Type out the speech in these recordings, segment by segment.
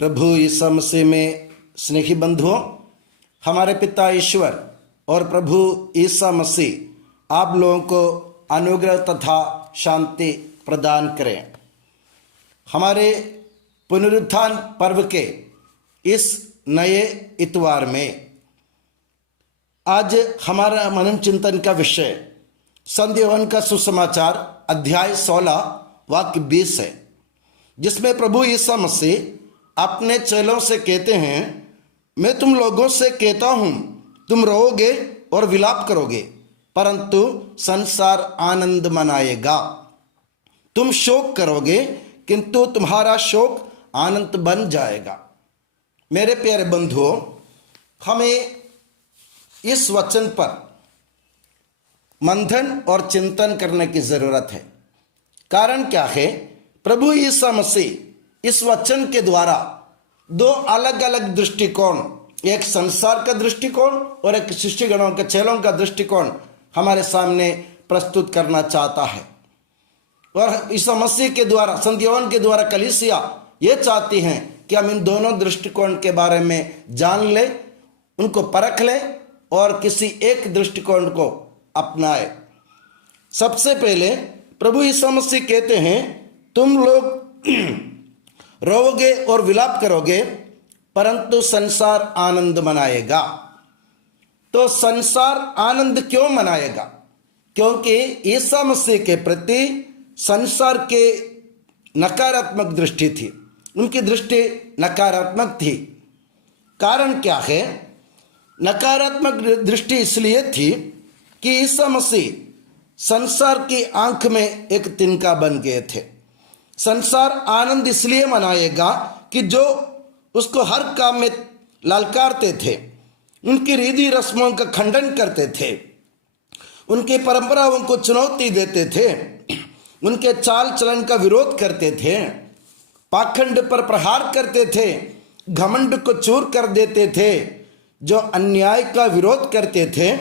प्रभु यीशु मसीह में स्नेही बंधुओं, हमारे पिता ईश्वर और प्रभु यीशु मसीह आप लोगों को अनुग्रह तथा शांति प्रदान करें। हमारे पुनरुत्थान पर्व के इस नए इतवार में आज हमारा मनन चिंतन का विषय संत यूहन्ना का सुसमाचार अध्याय 16 वाक्य 20 है, जिसमें प्रभु यीशु मसीह अपने चेलों से कहते हैं, मैं तुम लोगों से कहता हूं, तुम रोओगे और विलाप करोगे, परंतु संसार आनंद मनाएगा। तुम शोक करोगे, किंतु तुम्हारा शोक आनंद बन जाएगा। मेरे प्यारे बंधुओं, हमें इस वचन पर मंथन और चिंतन करने की जरूरत है। कारण क्या है? प्रभु यीशु मसीह इस वचन के द्वारा दो अलग अलग दृष्टिकोण, एक संसार का दृष्टिकोण और एक शिष्यगणों के चेलों का दृष्टिकोण हमारे सामने प्रस्तुत करना चाहता है। और यीशु मसीह के द्वारा, संत यूहन्ना के द्वारा कलीसिया ये चाहती हैं कि हम इन दोनों दृष्टिकोण के बारे में जान लें, उनको परख लें और किसी एक दृष्टिकोण को अपनाए। सबसे पहले प्रभु यीशु मसीह कहते हैं, तुम लोग रोओगे और विलाप करोगे, परंतु संसार आनंद मनाएगा। तो संसार आनंद क्यों मनाएगा? क्योंकि यीशु मसीह के प्रति संसार के नकारात्मक दृष्टि थी, उनकी दृष्टि नकारात्मक थी। कारण क्या है? नकारात्मक दृष्टि इसलिए थी कि यीशु मसीह संसार की आंख में एक तिनका बन गए थे। संसार आनंद इसलिए मनाएगा कि जो उसको हर काम में ललकारते थे, उनकी रीति रस्मों का खंडन करते थे, उनकी परंपराओं को चुनौती देते थे, उनके चाल चलन का विरोध करते थे, पाखंड पर प्रहार करते थे, घमंड को चूर कर देते थे, जो अन्याय का विरोध करते थे,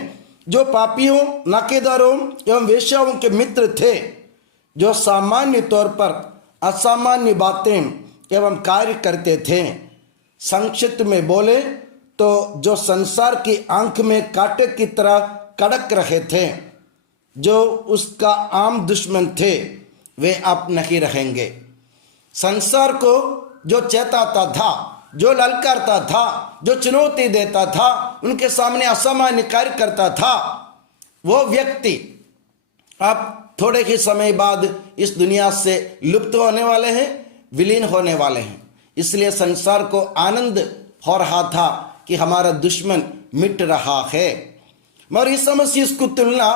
जो पापियों, नाकेदारों एवं वेश्याओं के मित्र थे, जो सामान्य तौर पर असामान्य बातें एवं कार्य करते थे। संक्षिप्त में बोले तो जो संसार की आंख में कांटे की तरह कड़क रहे थे, जो उसका आम दुश्मन थे, वे अब नहीं रहेंगे। संसार को जो चेताता था, जो ललकारता था, जो चुनौती देता था, उनके सामने असामान्य कार्य करता था, वो व्यक्ति अब थोड़े ही समय बाद इस दुनिया से लुप्त होने वाले हैं, विलीन होने वाले हैं। इसलिए संसार को आनंद हो रहा था कि हमारा दुश्मन मिट रहा है। मगर यीशु मसीह इसको तुलना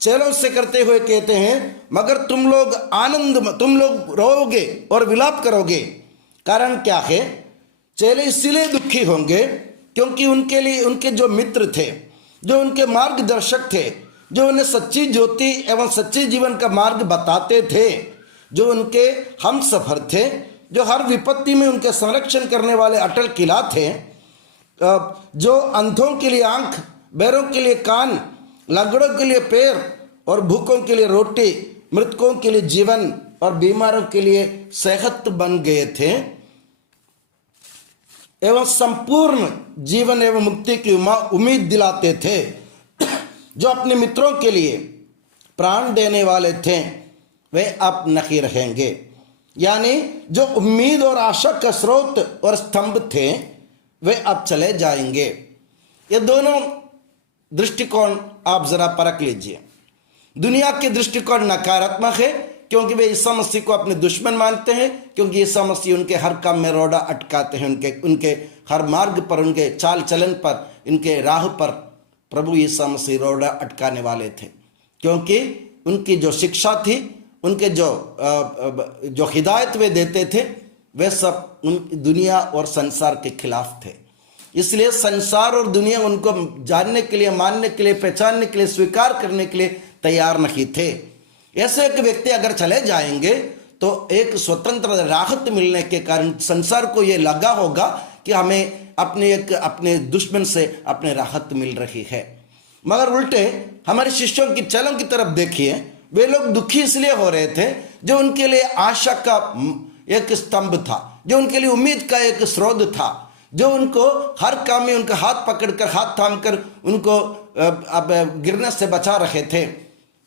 चेलों से करते हुए कहते हैं, मगर तुम लोग रोओगे और विलाप करोगे। कारण क्या है? चेले इसलिए दुखी होंगे क्योंकि उनके लिए उनके जो मित्र थे, जो उनके मार्गदर्शक थे, जो उन्हें सच्ची ज्योति एवं सच्चे जीवन का मार्ग बताते थे, जो उनके हम सफर थे, जो हर विपत्ति में उनके संरक्षण करने वाले अटल किला थे, जो अंधों के लिए आंख, बहरों के लिए कान, लंगड़ों के लिए पैर और भूखों के लिए रोटी, मृतकों के लिए जीवन और बीमारों के लिए सेहत बन गए थे, एवं संपूर्ण जीवन एवं मुक्ति की उम्मीद दिलाते थे, जो अपने मित्रों के लिए प्राण देने वाले थे, वे अब नहीं रहेंगे। यानी जो उम्मीद और आशा का स्रोत और स्तंभ थे, वे अब चले जाएंगे। ये दोनों दृष्टिकोण आप जरा परख लीजिए। दुनिया के दृष्टिकोण नकारात्मक है क्योंकि वे यीशु मसीह को अपने दुश्मन मानते हैं, क्योंकि यीशु मसीह उनके हर काम में रोड़ा अटकाते हैं, उनके हर मार्ग पर, उनके चाल चलन पर, इनके राह पर प्रभु यीशु मसीह रोड़ा अटकाने वाले थे। क्योंकि उनकी जो शिक्षा थी, उनके जो हिदायत वे देते थे, वे सब उन दुनिया और संसार के खिलाफ थे। इसलिए संसार और दुनिया उनको जानने के लिए, मानने के लिए, पहचानने के लिए, स्वीकार करने के लिए तैयार नहीं थे। ऐसे एक व्यक्ति अगर चले जाएंगे तो एक स्वतंत्र राहत मिलने के कारण संसार को ये लगा होगा कि हमें अपने दुश्मन से अपने राहत मिल रही है। मगर उल्टे हमारे शिष्यों की चेलों की तरफ देखिए, वे लोग दुखी इसलिए हो रहे थे जो उनके लिए आशा का एक स्तंभ था, जो उनके लिए उम्मीद का एक स्रोत था, जो उनको हर काम में उनका हाथ पकड़कर, हाथ थामकर उनको अब गिरने से बचा रहे थे,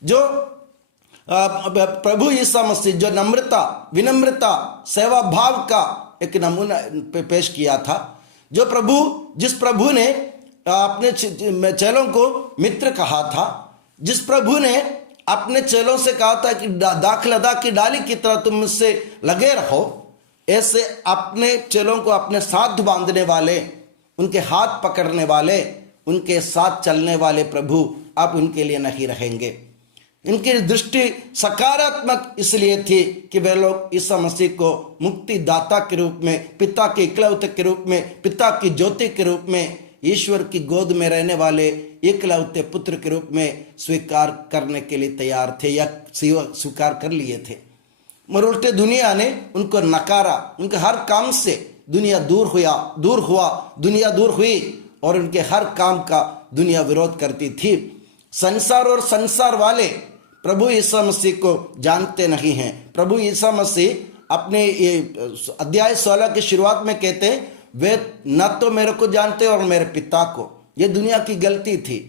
जो प्रभु यीशु मसीह जो नम्रता, विनम्रता, सेवा भाव का एक नमूना पेश किया था, जिस प्रभु ने अपने चेलों को मित्र कहा था, जिस प्रभु ने अपने चेलों से कहा था कि दाखलता की डाली की तरह तुम मुझसे लगे रहो, ऐसे अपने चेलों को अपने साथ बांधने वाले, उनके हाथ पकड़ने वाले, उनके साथ चलने वाले प्रभु अब उनके लिए नहीं रहेंगे। इनकी दृष्टि सकारात्मक इसलिए थी कि वे लोग यीशु मसीह को मुक्तिदाता के रूप में, पिता के इकलौते के रूप में, पिता की ज्योति के रूप में, ईश्वर की गोद में रहने वाले इकलौते पुत्र के रूप में स्वीकार करने के लिए तैयार थे या स्वीकार कर लिए थे। मगर उल्टे दुनिया ने उनको नकारा, उनके हर काम से दुनिया दूर हुई और उनके हर काम का दुनिया विरोध करती थी। संसार और संसार वाले प्रभु यीशु मसीह को जानते नहीं हैं। प्रभु यीशु मसीह अपने ये अध्याय 16 की शुरुआत में कहते हैं, वे न तो मेरे को जानते और मेरे पिता को। ये दुनिया की गलती थी,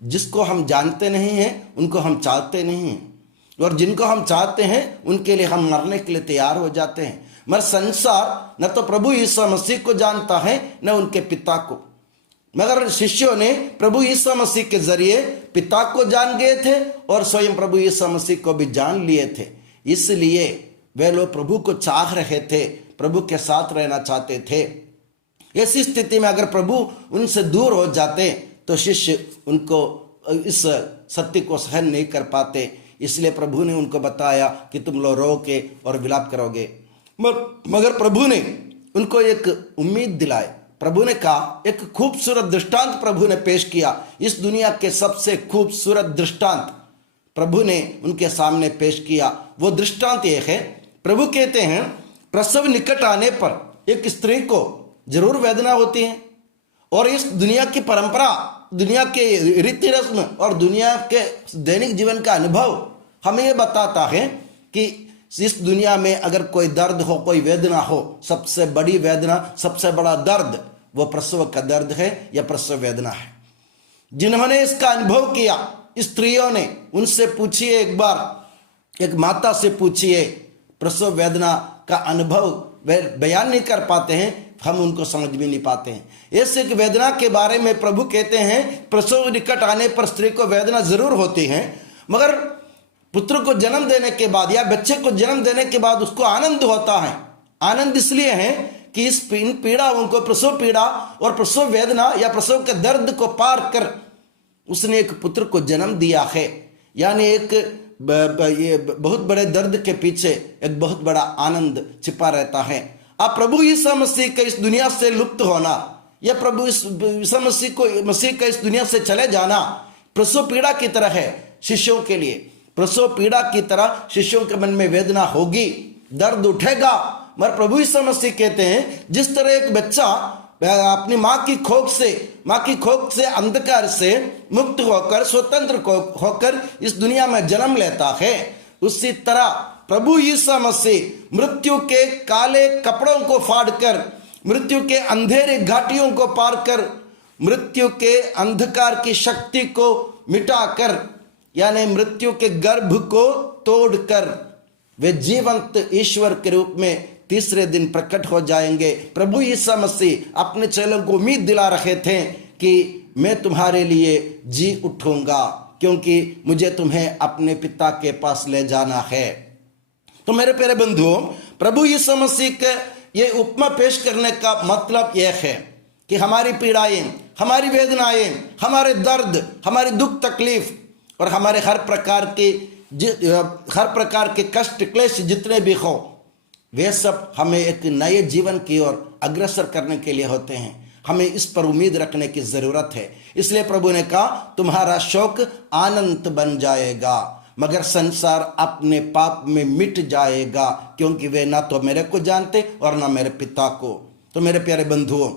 जिसको हम जानते नहीं हैं उनको हम चाहते नहीं हैं, और जिनको हम चाहते हैं उनके लिए हम मरने के लिए तैयार हो जाते हैं। मगर संसार न तो प्रभु यीशु मसीह को जानता है न उनके पिता को, मगर शिष्यों ने प्रभु यीशु मसीह के जरिए पिता को जान गए थे और स्वयं प्रभु यीशु मसीह को भी जान लिए थे। इसलिए वे लोग प्रभु को चाह रहे थे, प्रभु के साथ रहना चाहते थे। ऐसी स्थिति में अगर प्रभु उनसे दूर हो जाते तो शिष्य उनको इस सत्य को सहन नहीं कर पाते। इसलिए प्रभु ने उनको बताया कि तुम लोग रो के और विलाप करोगे, मगर प्रभु ने उनको एक उम्मीद दिलाई। प्रभु ने कहा, एक खूबसूरत दृष्टांत प्रभु ने पेश किया। इस दुनिया के सबसे खूबसूरत दृष्टांत प्रभु ने उनके सामने पेश किया। वो दृष्टांत एक है, प्रभु कहते हैं प्रसव निकट आने पर एक स्त्री को जरूर वेदना होती है, और इस दुनिया की परंपरा, दुनिया के रीति रस्म और दुनिया के दैनिक जीवन का अनुभव हमें यह बताता है कि इस दुनिया में अगर कोई दर्द हो, कोई वेदना हो, सबसे बड़ी वेदना, सबसे बड़ा दर्द वो प्रसव का दर्द है या प्रसव वेदना है। जिन्होंने इसका अनुभव किया स्त्रियों ने, उनसे पूछिए, एक बार एक माता से पूछिए, प्रसव वेदना का अनुभव वे बयान नहीं कर पाते हैं, हम उनको समझ भी नहीं पाते हैं। ऐसे एक वेदना के बारे में प्रभु कहते हैं प्रसव निकट आने पर स्त्री को वेदना जरूर होती है, मगर पुत्र को जन्म देने के बाद या बच्चे को जन्म देने के बाद उसको आनंद होता है। आनंद इसलिए है कि इस पीड़ाओं को, प्रसव पीड़ा और प्रसव वेदना या प्रसव के दर्द को पार कर उसने एक पुत्र को जन्म दिया है। यानी एक ये बहुत बड़े दर्द के पीछे एक बहुत बड़ा आनंद छिपा रहता है। अब प्रभु यीशु मसीह का इस दुनिया से लुप्त होना या प्रभु यीशु मसीह का इस दुनिया से चले जाना प्रसव पीड़ा की तरह है शिष्यों के लिए। प्रसव पीड़ा की तरह शिष्यों के मन में वेदना होगी, दर्द उठेगा, मगर प्रभु यीशु मसीह कहते हैं जिस तरह एक बच्चा अपनी माँ की खोख से अंधकार से मुक्त होकर, स्वतंत्र होकर इस दुनिया में जन्म लेता है, उसी तरह प्रभु यीशु मसीह मृत्यु के काले कपड़ों को फाड़कर, मृत्यु के अंधेरे घाटियों को पार कर, मृत्यु के अंधकार की शक्ति को मिटाकर, यानी मृत्यु के गर्भ को तोड़कर वे जीवंत ईश्वर के रूप में तीसरे दिन प्रकट हो जाएंगे। प्रभु यीशु मसीह अपने चेलों को उम्मीद दिला रहे थे कि मैं तुम्हारे लिए जी उठूंगा, क्योंकि मुझे तुम्हें अपने पिता के पास ले जाना है। तो मेरे प्यारे बंधुओं, प्रभु यीशु मसीह के ये उपमा पेश करने का मतलब यह है कि हमारी पीड़ाएं, हमारी वेदनाएं, हमारे दर्द, हमारी दुख तकलीफ और हमारे हर प्रकार के कष्ट क्लेश जितने भी हो, वे सब हमें एक नए जीवन की ओर अग्रसर करने के लिए होते हैं। हमें इस पर उम्मीद रखने की जरूरत है। इसलिए प्रभु ने कहा तुम्हारा शोक अनंत बन जाएगा, मगर संसार अपने पाप में मिट जाएगा, क्योंकि वे ना तो मेरे को जानते और ना मेरे पिता को। तो मेरे प्यारे बंधुओं,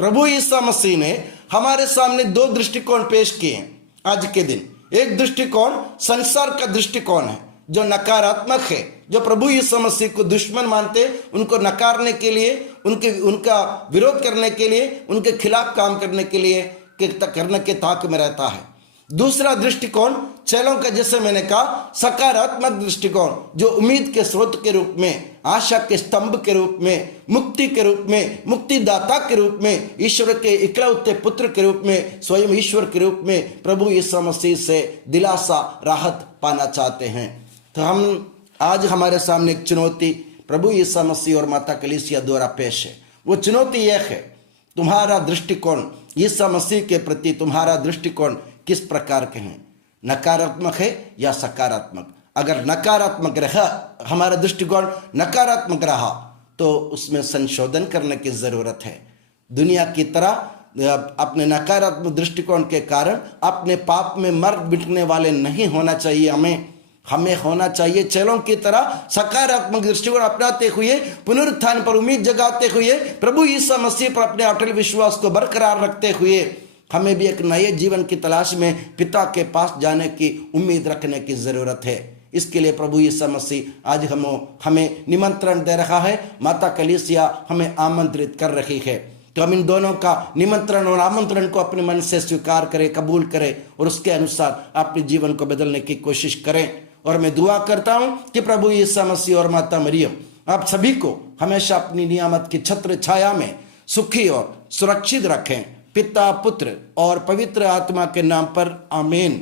प्रभु यीशु मसीह ने हमारे सामने दो दृष्टिकोण पेश किए आज के दिन। एक दृष्टिकोण संसार का दृष्टिकोण है जो नकारात्मक है, जो प्रभु यीशु मसीह को दुश्मन मानते, उनको नकारने के लिए, उनका विरोध करने के लिए, उनके खिलाफ काम करने के लिए करने के ताक में रहता है। दूसरा दृष्टिकोण चेलों का, जैसे मैंने कहा, सकारात्मक दृष्टिकोण, जो उम्मीद के स्रोत के रूप में, आशा के स्तंभ के रूप में, मुक्ति के रूप में, मुक्तिदाता के रूप में, ईश्वर के इकलौते पुत्र के रूप में, स्वयं ईश्वर के रूप में प्रभु यीशु मसीह से दिलासा, राहत पाना चाहते हैं। तो हम आज हमारे सामने एक चुनौती प्रभु यीशु मसीह और माता कलीसिया द्वारा पेश है। वो चुनौती यह है, तुम्हारा दृष्टिकोण यीशु मसीह के प्रति, तुम्हारा दृष्टिकोण किस प्रकार के हैं? नकारात्मक है या सकारात्मक? अगर नकारात्मक रहा, हमारा दृष्टिकोण नकारात्मक रहा, तो उसमें संशोधन करने की जरूरत है। दुनिया की तरह अपने नकारात्मक दृष्टिकोण के कारण अपने पाप में मर मिटने वाले नहीं होना चाहिए। हमें होना चाहिए चेलों की तरह सकारात्मक दृष्टिकोण अपनाते हुए, पुनरुत्थान पर उम्मीद जगाते हुए, प्रभु यीशु मसीह पर अपने अटल विश्वास को बरकरार रखते हुए हमें भी एक नए जीवन की तलाश में पिता के पास जाने की उम्मीद रखने की जरूरत है। इसके लिए प्रभु यीशु मसीह आज हमें निमंत्रण दे रहा है, माता कलीसिया हमें आमंत्रित कर रही है। तो हम इन दोनों का निमंत्रण और आमंत्रण को अपने मन से स्वीकार करें, कबूल करें और उसके अनुसार अपने जीवन को बदलने की कोशिश करें। और मैं दुआ करता हूं कि प्रभु यीशु मसीह और माता मरियम आप सभी को हमेशा अपनी नियामत की छत्र छाया में सुखी और सुरक्षित रखें। पिता, पुत्र और पवित्र आत्मा के नाम पर आमीन।